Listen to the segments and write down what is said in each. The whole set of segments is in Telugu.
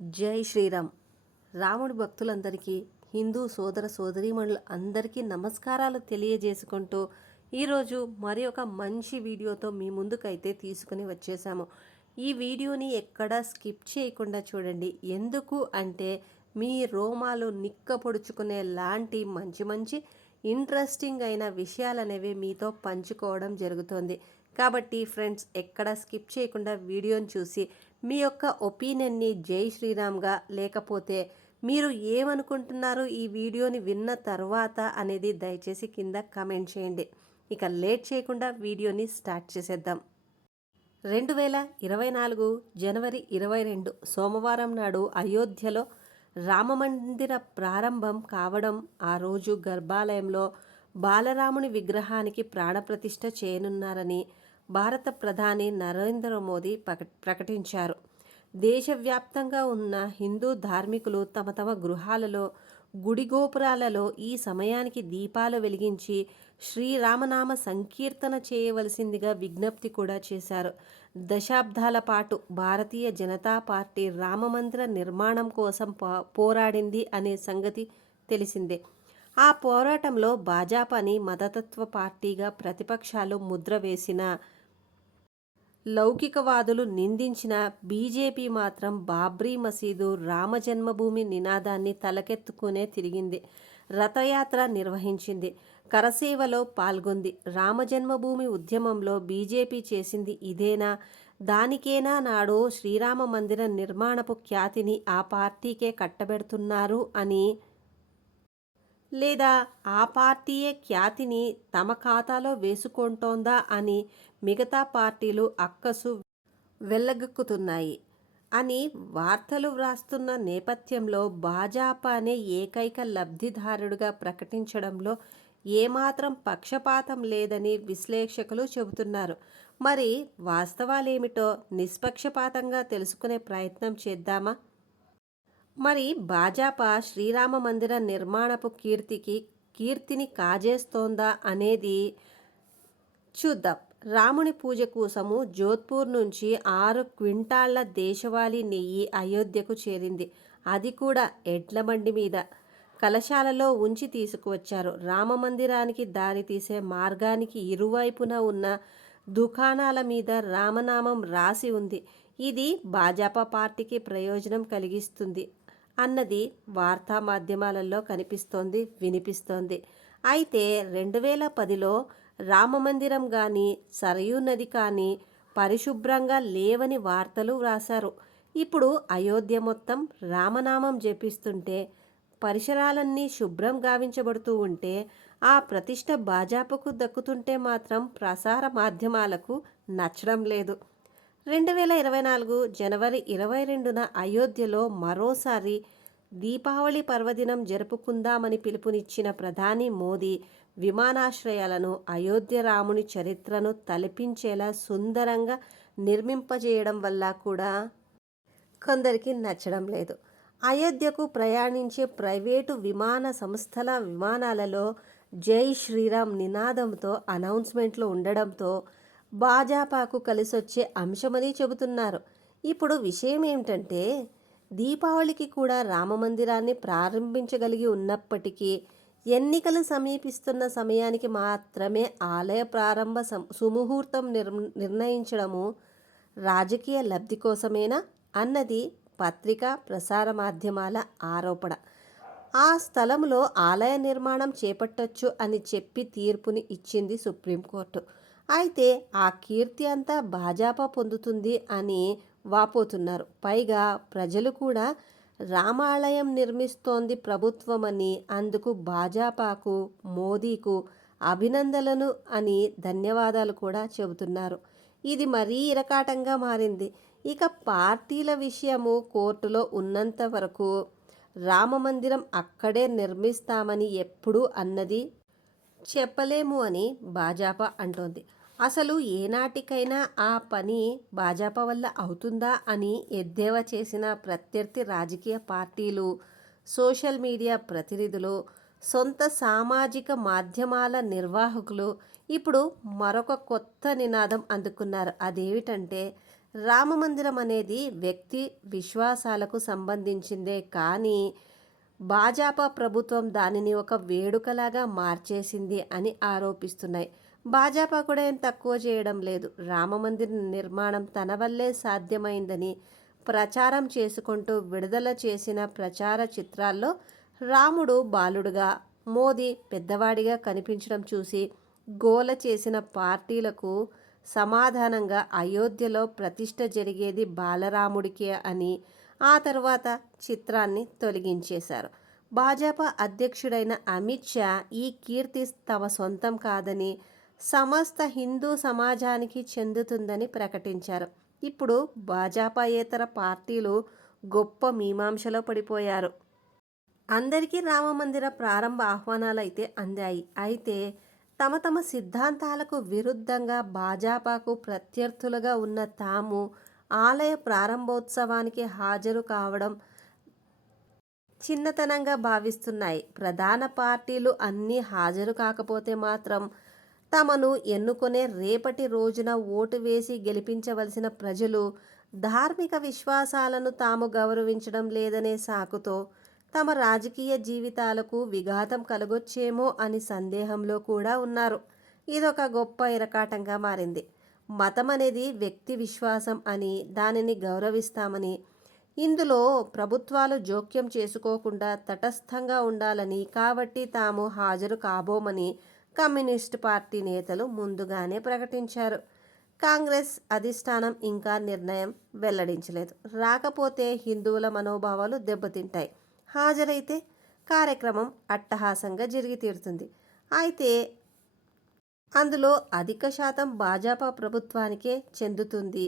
జై శ్రీరామ్. రాముడి భక్తులందరికీ, హిందూ సోదర సోదరీమణులు అందరికీ నమస్కారాలు తెలియజేసుకుంటూ ఈరోజు మరి ఒక మంచి వీడియోతో మీ ముందుకైతే తీసుకుని వచ్చేసాము. ఈ వీడియోని ఎక్కడా స్కిప్ చేయకుండా చూడండి. ఎందుకు అంటే మీ రోమాలు నిక్కపొడుచుకునే లాంటి మంచి మంచి ఇంట్రెస్టింగ్ అయిన విషయాలనేవి మీతో పంచుకోవడం జరుగుతుంది. కాబట్టి ఫ్రెండ్స్, ఎక్కడ స్కిప్ చేయకుండా వీడియోని చూసి మీ యొక్క ఒపీనియన్ని జై శ్రీరామ్గా, లేకపోతే మీరు ఏమనుకుంటున్నారు ఈ వీడియోని విన్న తర్వాత అనేది దయచేసి కింద కమెంట్ చేయండి. ఇక లేట్ చేయకుండా వీడియోని స్టార్ట్ చేసేద్దాం. 2024 జనవరి 22 సోమవారం నాడు అయోధ్యలో రామమందిర ప్రారంభం కావడం, ఆ రోజు గర్భాలయంలో బాలరాముని విగ్రహానికి ప్రాణప్రతిష్ఠ చేయనున్నారని భారత ప్రధాని నరేంద్ర మోదీ ప్రకటించారు. దేశవ్యాప్తంగా ఉన్న హిందూ ధార్మికులు తమ తమ గృహాలలో, గుడి గోపురాలలో ఈ సమయానికి దీపాలు వెలిగించి శ్రీరామనామ సంకీర్తన చేయవలసిందిగా విజ్ఞప్తి కూడా చేశారు. దశాబ్దాల పాటు భారతీయ జనతా పార్టీ రామమందిర నిర్మాణం కోసం పోరాడింది అనే సంగతి తెలిసిందే. ఆ పోరాటంలో భాజపాని మతతత్వ పార్టీగా ప్రతిపక్షాలు ముద్ర వేసిన, లౌకికవాదులు నిందించిన బీజేపీ మాత్రం బాబ్రీ మసీదు, రామజన్మభూమి నినాదాన్ని తలకెత్తుకునే తిరిగింది. రథయాత్ర నిర్వహించింది, కరసేవలో పాల్గొంది. రామజన్మభూమి ఉద్యమంలో బీజేపీ చేసింది ఇదేనా? దానికేనా నాడు శ్రీరామ మందిర నిర్మాణపు ఖ్యాతిని ఆ పార్టీకే కట్టబెడుతున్నారు అని, లేదా ఆ పార్టీయే ఖ్యాతిని తమ ఖాతాలో వేసుకుంటోందా అని మిగతా పార్టీలు అక్కసు వెళ్ళగక్కుతున్నాయి అని వార్తలు వ్రాస్తున్న నేపథ్యంలో భాజపానే ఏకైక లబ్ధిదారుడిగా ప్రకటించడంలో ఏమాత్రం పక్షపాతం లేదని విశ్లేషకులు చెబుతున్నారు. మరి వాస్తవాలేమిటో నిష్పక్షపాతంగా తెలుసుకునే ప్రయత్నం చేద్దామా? మరి భాజపా శ్రీరామ మందిర నిర్మాణపు కీర్తిని కాజేస్తోందా అనేది చూద్దాం. రాముని పూజ కోసము జోధ్పూర్ నుంచి 6 క్వింటాళ్ల దేశవాళీ నెయ్యి అయోధ్యకు చేరింది. అది కూడా ఎడ్ల బండి మీద కలశాలలో ఉంచి తీసుకువచ్చారు. రామ మందిరానికి దారి తీసే మార్గానికి ఇరువైపున ఉన్న దుకాణాల మీద రామనామం రాసి ఉంది. ఇది భాజపా పార్టీకి ప్రయోజనం కలిగిస్తుంది అన్నది వార్తా మాధ్యమాలలో కనిపిస్తోంది, వినిపిస్తోంది. అయితే 2010లో రామమందిరం కానీ, సరయూ నది కానీ పరిశుభ్రంగా లేవని వార్తలు వ్రాశారు. ఇప్పుడు అయోధ్య మొత్తం రామనామం జపిస్తుంటే, పరిసరాలన్నీ శుభ్రం గావించబడుతూ ఉంటే, ఆ ప్రతిష్ట భాజపాకు దక్కుతుంటే మాత్రం ప్రసార మాధ్యమాలకు నచ్చడం లేదు. 2024 జనవరి 22న అయోధ్యలో మరోసారి దీపావళి పర్వదినం జరుపుకుందామని పిలుపునిచ్చిన ప్రధాని మోదీ విమానాశ్రయాలను అయోధ్య రాముని చరిత్రను తలపించేలా సుందరంగా నిర్మింపజేయడం వల్ల కూడా కొందరికి నచ్చడం లేదు. అయోధ్యకు ప్రయాణించే ప్రైవేటు విమాన సంస్థల విమానాలలో జై శ్రీరామ్ నినాదంతో అనౌన్స్మెంట్లు ఉండడంతో భాజపాకు కలిసొచ్చే అంశమని చెబుతున్నారు. ఇప్పుడు విషయం ఏమిటంటే, దీపావళికి కూడా రామమందిరాన్ని ప్రారంభించగలిగి ఉన్నప్పటికీ ఎన్నికలు సమీపిస్తున్న సమయానికి మాత్రమే ఆలయ ప్రారంభ సుముహూర్తం నిర్ణయించడము రాజకీయ లబ్ధి కోసమేనా అన్నది పత్రికా ప్రసార మాధ్యమాల ఆరోపణ. ఆ స్థలంలో ఆలయ నిర్మాణం చేపట్టొచ్చు అని చెప్పి తీర్పుని ఇచ్చింది సుప్రీంకోర్టు. అయితే ఆ కీర్తి అంతా భాజపా పొందుతుంది అని వాపోతున్నారు. పైగా ప్రజలు కూడా రామాలయం నిర్మిస్తోంది ప్రభుత్వమని, అందుకు భాజపాకు, మోదీకు అభినందనలు అని ధన్యవాదాలు కూడా చెబుతున్నారు. ఇది మరీ ఇరకాటంగా మారింది. ఇక పార్టీల విషయము కోర్టులో ఉన్నంత వరకు రామమందిరం అక్కడే నిర్మిస్తామని ఎప్పుడు అన్నది చెప్పలేము అని భాజపా అంటోంది. అసలు ఏనాటికైనా ఆ పని భాజపా వల్ల అవుతుందా అని ఎద్దేవా చేసిన ప్రత్యర్థి రాజకీయ పార్టీలు, సోషల్ మీడియా ప్రతినిధులు, సొంత సామాజిక మాధ్యమాల నిర్వాహకులు ఇప్పుడు మరొక కొత్త నినాదం అందుకున్నారు. అదేమిటంటే, రామమందిరం అనేది వ్యక్తి విశ్వాసాలకు సంబంధించిందే కానీ భాజపా ప్రభుత్వం దానిని ఒక వేడుకలాగా మార్చేసింది అని ఆరోపిస్తున్నాయి. భాజపా కూడా ఏం తక్కువ చేయడం లేదు. రామమందిర నిర్మాణం తన వల్లే సాధ్యమైందని ప్రచారం చేసుకుంటూ విడుదల చేసిన ప్రచార చిత్రాల్లో రాముడు బాలుడుగా, మోదీ పెద్దవాడిగా కనిపించడం చూసి గోల చేసిన పార్టీలకు సమాధానంగా అయోధ్యలో ప్రతిష్ఠ జరిగేది బాలరాముడికే అని ఆ తర్వాత చిత్రాన్ని తొలగించేశారు. భాజపా అధ్యక్షుడైన అమిత్ షా ఈ కీర్తి తమ సొంతం కాదని, సమస్త హిందూ సమాజానికి చెందుతుందని ప్రకటించారు. ఇప్పుడు భాజపాయేతర పార్టీలు గొప్ప మీమాంసలో పడిపోయారు. అందరికీ రామమందిర ప్రారంభ ఆహ్వానాలు అయితే అందాయి. అయితే తమ తమ సిద్ధాంతాలకు విరుద్ధంగా భాజపాకు ప్రత్యర్థులుగా ఉన్న తాము ఆలయ ప్రారంభోత్సవానికి హాజరు కావడం చిన్నతనంగా భావిస్తున్నాయి. ప్రధాన పార్టీలు అన్నీ హాజరు కాకపోతే మాత్రం తమను ఎన్నుకునే రేపటి రోజున ఓటు వేసి గెలిపించవలసిన ప్రజలు ధార్మిక విశ్వాసాలను తాము గౌరవించడం లేదనే సాకుతో తమ రాజకీయ జీవితాలకు విఘాతం కలగొచ్చేమో అని సందేహంలో కూడా ఉన్నారు. ఇదొక గొప్ప ఇరకాటంగా మారింది. మతం అనేది వ్యక్తి విశ్వాసం అని, దానిని గౌరవిస్తామని, ఇందులో ప్రభుత్వాలు జోక్యం చేసుకోకుండా తటస్థంగా ఉండాలని, కాబట్టి తాము హాజరు కాబోమని కమ్యూనిస్టు పార్టీ నేతలు ముందుగానే ప్రకటించారు. కాంగ్రెస్ అధిష్టానం ఇంకా నిర్ణయం వెల్లడించలేదు. రాకపోతే హిందువుల మనోభావాలు దెబ్బతింటాయి, హాజరైతే కార్యక్రమం అట్టహాసంగా జరిగి తీరుతుంది. అయితే అందులో అధిక శాతం భాజపా ప్రభుత్వానికే చెందుతుంది.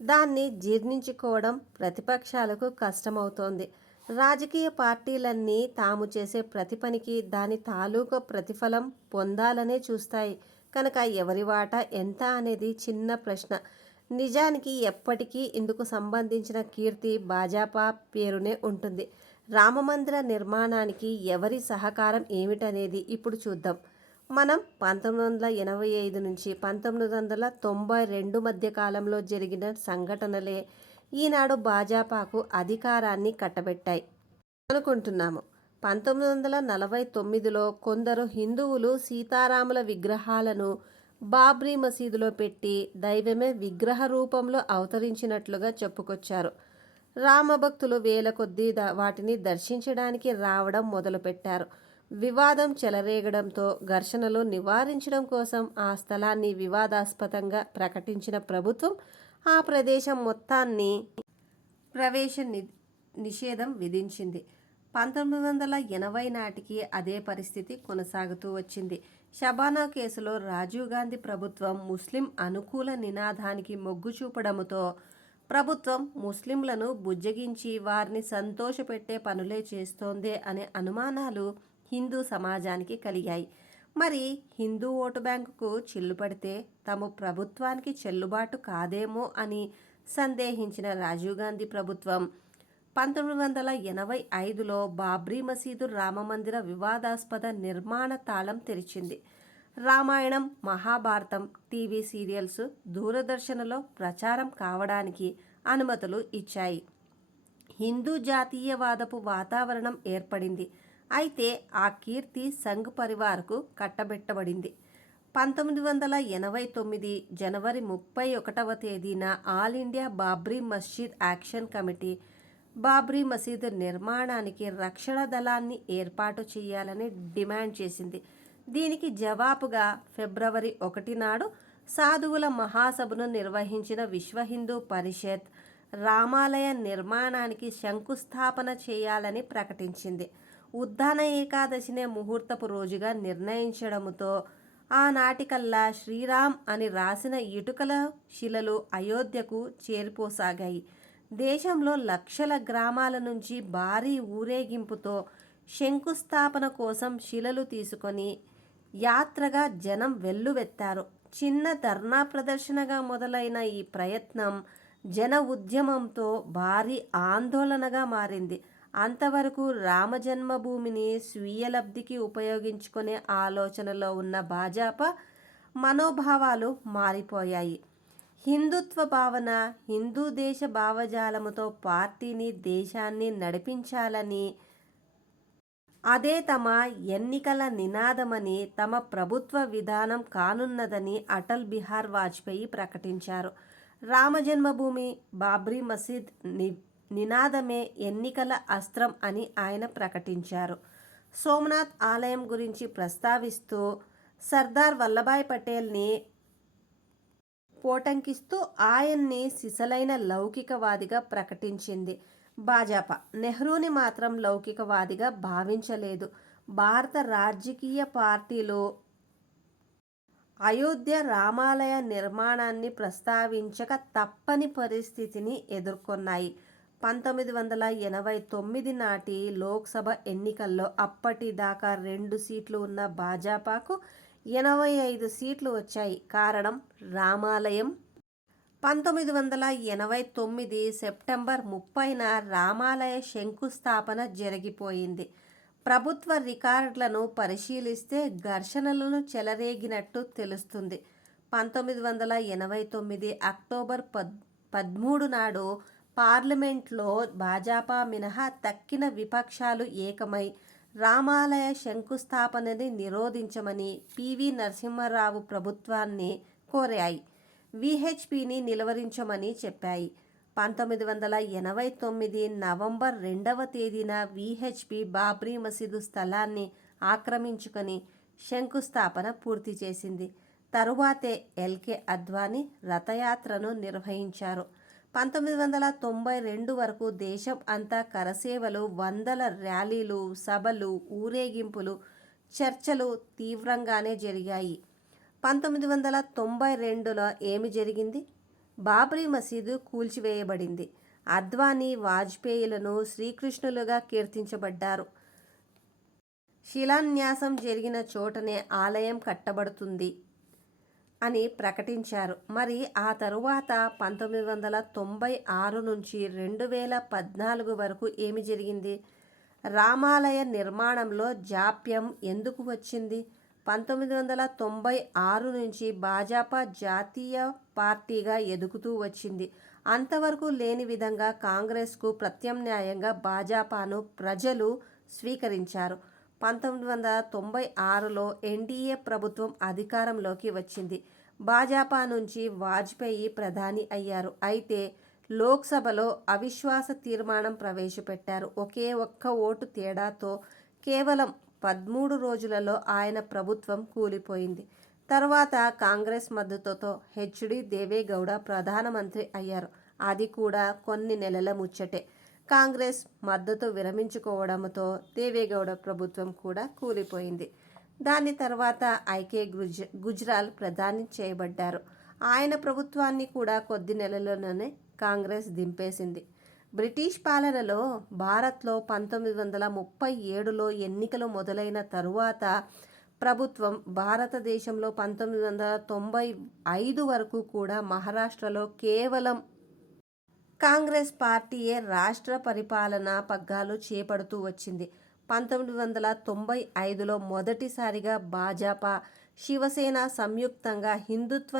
దాన్ని జీర్ణించుకోవడం ప్రతిపక్షాలకు కష్టమవుతోంది. రాజకీయ పార్టీలన్నీ తాము చేసే ప్రతి పనికి దాని తాలూకా ప్రతిఫలం పొందాలనే చూస్తాయి కనుక ఎవరి వాటా ఎంత అనేది చిన్న ప్రశ్న. నిజానికి ఎప్పటికీ ఇందుకు సంబంధించిన కీర్తి భాజపా పేరునే ఉంటుంది. రామమందిర నిర్మాణానికి ఎవరి సహకారం ఏమిటనేది ఇప్పుడు చూద్దాం. మనం 1985 నుంచి 1992 మధ్య కాలంలో జరిగిన సంఘటనలే ఈనాడు భాజపాకు అధికారాన్ని కట్టబెట్టాయి అనుకుంటున్నాము. 1949లో కొందరు హిందువులు సీతారాముల విగ్రహాలను బాబ్రీ మసీదులో పెట్టి దైవమే విగ్రహ రూపంలో అవతరించినట్లుగా చెప్పుకొచ్చారు. రామభక్తులు వేల కొద్దీ వాటిని దర్శించడానికి రావడం మొదలుపెట్టారు. వివాదం చెలరేగడంతో ఘర్షణలు నివారించడం కోసం ఆ స్థలాన్ని వివాదాస్పదంగా ప్రకటించిన ప్రభుత్వం ఆ ప్రదేశం మొత్తాన్ని ప్రవేశ నిషేధం విధించింది. 1980 నాటికి అదే పరిస్థితి కొనసాగుతూ వచ్చింది. షబానా కేసులో రాజీవ్ గాంధీ ప్రభుత్వం ముస్లిం అనుకూల నినాదానికి మొగ్గు చూపడంతో ప్రభుత్వం ముస్లింలను బుజ్జగించి వారిని సంతోషపెట్టే పనులే చేస్తోందే అనే అనుమానాలు హిందూ సమాజానికి కలిగాయి. మరి హిందూ ఓటు బ్యాంకుకు చిల్లుపడితే తమ ప్రభుత్వానికి చెల్లుబాటు కాదేమో అని సందేహించిన రాజీవ్ గాంధీ ప్రభుత్వం 1985లో బాబ్రీ మసీదు రామమందిర వివాదాస్పద నిర్మాణ తాళం తెరిచింది. రామాయణం, మహాభారతం టీవీ సీరియల్స్ దూరదర్శన్లో ప్రచారం కావడానికి అనుమతులు ఇచ్చాయి. హిందూ జాతీయవాదపు వాతావరణం ఏర్పడింది. అయితే ఆ కీర్తి సంఘ్ పరివార్కు కట్టబెట్టబడింది. 1989 జనవరి 31వ తేదీన ఆల్ ఇండియా బాబ్రీ మస్జిద్ యాక్షన్ కమిటీ బాబ్రీ మసీదు నిర్మాణానికి రక్షణ దళాన్ని ఏర్పాటు చేయాలని డిమాండ్ చేసింది. దీనికి జవాబుగా ఫిబ్రవరి 1 నాడు సాధువుల మహాసభను నిర్వహించిన విశ్వ హిందూ పరిషత్ రామాలయ నిర్మాణానికి శంకుస్థాపన చేయాలని ప్రకటించింది. ఉద్దాన ఏకాదశినే ముహూర్తపు రోజుగా నిర్ణయించడంతో ఆనాటికల్లా శ్రీరామ్ అని రాసిన ఇటుకల శిలలు అయోధ్యకు చేరిపోసాగాయి. దేశంలో లక్షల గ్రామాల నుంచి భారీ ఊరేగింపుతో శంకుస్థాపన కోసం శిలలు తీసుకొని యాత్రగా జనం వెల్లువెత్తారు. చిన్న ధర్నా ప్రదర్శనగా మొదలైన ఈ ప్రయత్నం జన ఉద్యమంతో భారీ ఆందోళనగా మారింది. అంతవరకు రామజన్మభూమిని స్వీయ లబ్ధికి ఉపయోగించుకునే ఆలోచనలో ఉన్న భాజపా మనోభావాలు మారిపోయాయి. హిందుత్వ భావన, హిందూ దేశ భావజాలముతో పార్టీని, దేశాన్ని నడిపించాలని, అదే తమ ఎన్నికల నినాదమని, తమ ప్రభుత్వ విధానం కానున్నదని అటల్ బిహారీ వాజ్పేయి ప్రకటించారు. రామజన్మభూమి, బాబ్రీ మసీద్ నినాదమే ఎన్నికల అస్త్రం అని ఆయన ప్రకటించారు. సోమనాథ్ ఆలయం గురించి ప్రస్తావిస్తూ సర్దార్ వల్లభాయ్ పటేల్ని పోటంకిస్తూ ఆయన్ని సిసలైన లౌకికవాదిగా ప్రకటించింది భాజపా. నెహ్రూని మాత్రం లౌకికవాదిగా భావించలేదు. భారత రాజకీయ పార్టీలు అయోధ్య రామాలయ నిర్మాణాన్ని ప్రస్తావించక తప్పని పరిస్థితిని ఎదుర్కొన్నాయి. 1989 నాటి లోక్సభ ఎన్నికల్లో అప్పటిదాకా 2 సీట్లు ఉన్న భాజపాకు 85 సీట్లు వచ్చాయి. కారణం రామాలయం. 1989 సెప్టెంబర్ 30న రామాలయ శంకుస్థాపన జరిగిపోయింది. ప్రభుత్వ రికార్డులను పరిశీలిస్తే ఘర్షణలను చెలరేగినట్టు తెలుస్తుంది. 1989 అక్టోబర్ 13 నాడు పార్లమెంట్లో భాజపా మినహా తక్కిన విపక్షాలు ఏకమై రామాలయ శంకుస్థాపనని నిరోధించమని పివి నరసింహారావు ప్రభుత్వాన్ని కోరాయి. విహెచ్పిని నిలువరించమని చెప్పాయి. 1989 నవంబర్ 2వ తేదీన విహెచ్పి బాబ్రీ మసీదు స్థలాన్ని ఆక్రమించుకొని శంకుస్థాపన పూర్తి చేసింది. తరువాతే ఎల్కే అద్వానీ రథయాత్రను నిర్వహించారు. 1992 వరకు దేశం అంతా కరసేవలు, వందల ర్యాలీలు, సభలు, ఊరేగింపులు, చర్చలు తీవ్రంగానే జరిగాయి. 1992లో ఏమి జరిగింది? బాబ్రీ మసీదు కూల్చివేయబడింది. అద్వానీ, వాజ్పేయిలను శ్రీకృష్ణులుగా కీర్తించబడ్డారు. శిలాన్యాసం జరిగిన చోటనే ఆలయం కట్టబడుతుంది అని ప్రకటించారు. మరి ఆ తరువాత 1996 నుంచి 2014 వరకు ఏమి జరిగింది? రామాలయ నిర్మాణంలో జాప్యం ఎందుకు వచ్చింది? 1996 నుంచి భాజపా జాతీయ పార్టీగా ఎదుగుతూ వచ్చింది. అంతవరకు లేని విధంగా కాంగ్రెస్కు ప్రత్యామ్నాయంగా భాజపాను ప్రజలు స్వీకరించారు. 1996లో ఎన్డీఏ ప్రభుత్వం అధికారంలోకి వచ్చింది. భాజపా నుంచి వాజ్పేయి ప్రధాని అయ్యారు. అయితే లోక్సభలో అవిశ్వాస తీర్మానం ప్రవేశపెట్టారు. ఒకే ఒక్క ఓటు తేడాతో కేవలం 13 రోజులలో ఆయన ప్రభుత్వం కూలిపోయింది. తర్వాత కాంగ్రెస్ మద్దతుతో హెచ్డి దేవేగౌడ ప్రధానమంత్రి అయ్యారు. అది కూడా కొన్ని నెలల ముచ్చటే. కాంగ్రెస్ మద్దతు విరమించుకోవడంతో దేవేగౌడ ప్రభుత్వం కూడా కూలిపోయింది. దాని తర్వాత ఐకే గుజ్రాల్ ప్రధాని చేయబడ్డారు. ఆయన ప్రభుత్వాన్ని కూడా కొద్ది నెలల్లోనే కాంగ్రెస్ దింపేసింది. బ్రిటిష్ పాలనలో భారత్లో 1937లో ఎన్నికలు మొదలైన తరువాత ప్రభుత్వం భారతదేశంలో 1995 వరకు కూడా మహారాష్ట్రలో కేవలం కాంగ్రెస్ పార్టీయే రాష్ట్ర పరిపాలనా పగ్గాలు చేపడుతూ వచ్చింది. 1995లో మొదటిసారిగా భాజపా, శివసేన సంయుక్తంగా హిందుత్వ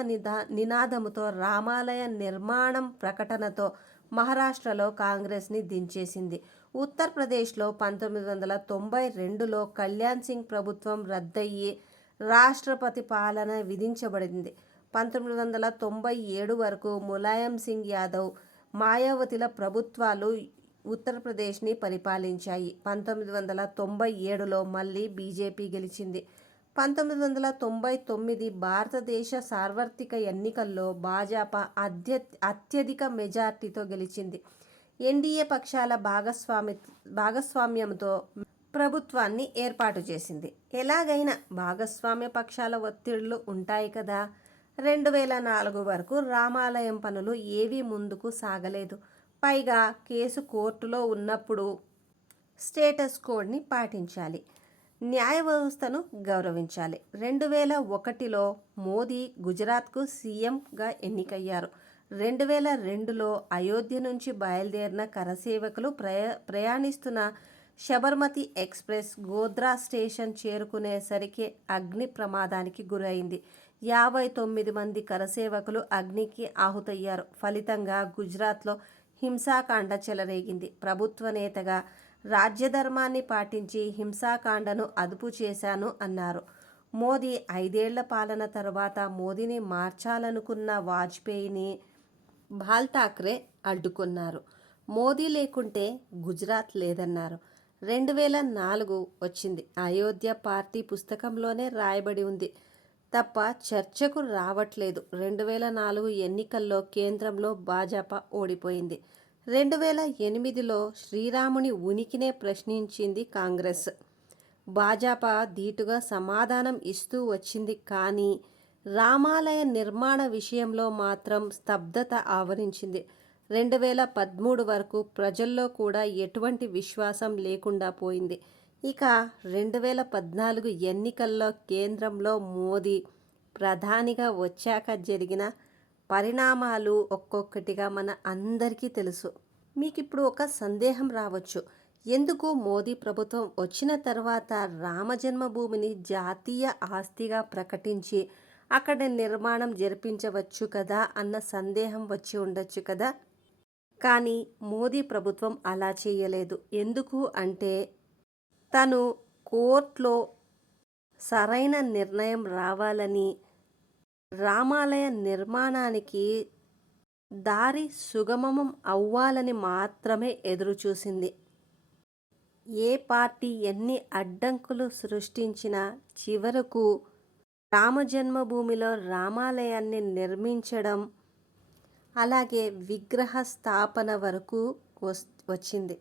నినాదముతో రామాలయ నిర్మాణం ప్రకటనతో మహారాష్ట్రలో కాంగ్రెస్ని దించేసింది. ఉత్తరప్రదేశ్లో 1992లో కళ్యాణ్ సింగ్ ప్రభుత్వం రద్దయి రాష్ట్రపతి పాలన విధించబడింది. 1997 వరకు ములాయం సింగ్ యాదవ్, మాయావతిల ప్రభుత్వాలు ఉత్తరప్రదేశ్ని పరిపాలించాయి. 1997లో మళ్ళీ బీజేపీ గెలిచింది. 1999 భారతదేశ సార్వత్రిక ఎన్నికల్లో భాజపా అత్యధిక మెజార్టీతో గెలిచింది. ఎన్డీఏ పక్షాల భాగస్వామ్యంతో ప్రభుత్వాన్ని ఏర్పాటు చేసింది. ఎలాగైనా భాగస్వామ్య పక్షాల ఒత్తిళ్లు ఉంటాయి కదా. 2004 వరకు రామాలయం పనులు ఏవీ ముందుకు సాగలేదు. పైగా కేసు కోర్టులో ఉన్నప్పుడు స్టేటస్ కోడ్ని పాటించాలి, న్యాయ వ్యవస్థను గౌరవించాలి. 2001లో మోదీ గుజరాత్కు సీఎంగా ఎన్నికయ్యారు. 2002లో అయోధ్య నుంచి బయలుదేరిన కరసేవకులు ప్రయాణిస్తున్న శబర్మతి ఎక్స్ప్రెస్ గోధ్రా స్టేషన్ చేరుకునేసరికి అగ్ని ప్రమాదానికి గురైంది. 59 మంది కరసేవకులు అగ్నికి ఆహుతయ్యారు. ఫలితంగా గుజరాత్లో హింసాకాండ చెలరేగింది. ప్రభుత్వ నేతగా రాజ్యధర్మాన్ని పాటించి హింసాకాండను అదుపు చేశాను అన్నారు. మోదీ 5 ఏళ్ల పాలన తర్వాత మోదీని మార్చాలనుకున్న వాజ్పేయిని బాల్ ఠాక్రే అడ్డుకున్నారు. మోదీ లేకుంటే గుజరాత్ లేదన్నారు. 2004 వచ్చింది. అయోధ్య పార్టీ పుస్తకంలోనే రాయబడి ఉంది తప్ప చర్చకు రావట్లేదు. 2004 ఎన్నికల్లో కేంద్రంలో భాజపా ఓడిపోయింది. 2008లో శ్రీరాముని ఉనికినే ప్రశ్నించింది కాంగ్రెస్. భాజపా ధీటుగా సమాధానం ఇస్తూ వచ్చింది. కానీ రామాలయ నిర్మాణ విషయంలో మాత్రం స్తబ్దత ఆవరించింది. 2013 వరకు ప్రజల్లో కూడా ఎటువంటి విశ్వాసం లేకుండా పోయింది. ఇక 2014 ఎన్నికల్లో కేంద్రంలో మోదీ ప్రధానిగా వచ్చాక జరిగిన పరిణామాలు ఒక్కొక్కటిగా మన అందరికీ తెలుసు. మీకు ఇప్పుడు ఒక సందేహం రావచ్చు. ఎందుకు మోదీ ప్రభుత్వం వచ్చిన తర్వాత రామజన్మభూమిని జాతీయ ఆస్తిగా ప్రకటించి అక్కడ నిర్మాణం జరిపించవచ్చు కదా అన్న సందేహం వచ్చి ఉండొచ్చు కదా. కానీ మోదీ ప్రభుత్వం అలా చేయలేదు. ఎందుకు అంటే తను కోర్టులో సరైన నిర్ణయం రావాలని, రామాలయ నిర్మాణానికి దారి సుగమం అవ్వాలని మాత్రమే ఎదురుచూసింది. ఏ పార్టీ ఎన్ని అడ్డంకులు సృష్టించినా చివరకు రామజన్మభూమిలో రామాలయాన్ని నిర్మించడం, అలాగే విగ్రహ స్థాపన వరకు వచ్చింది.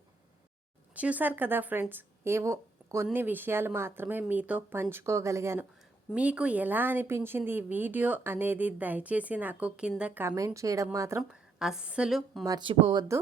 చూసారు కదా ఫ్రెండ్స్, ఏవో కొన్ని విషయాలు మాత్రమే మీతో పంచుకోగలిగాను. మీకు ఎలా అనిపించింది ఈ వీడియో అనేది దయచేసి నాకు కింద కామెంట్ చేయడం మాత్రం అస్సలు మర్చిపోవద్దు.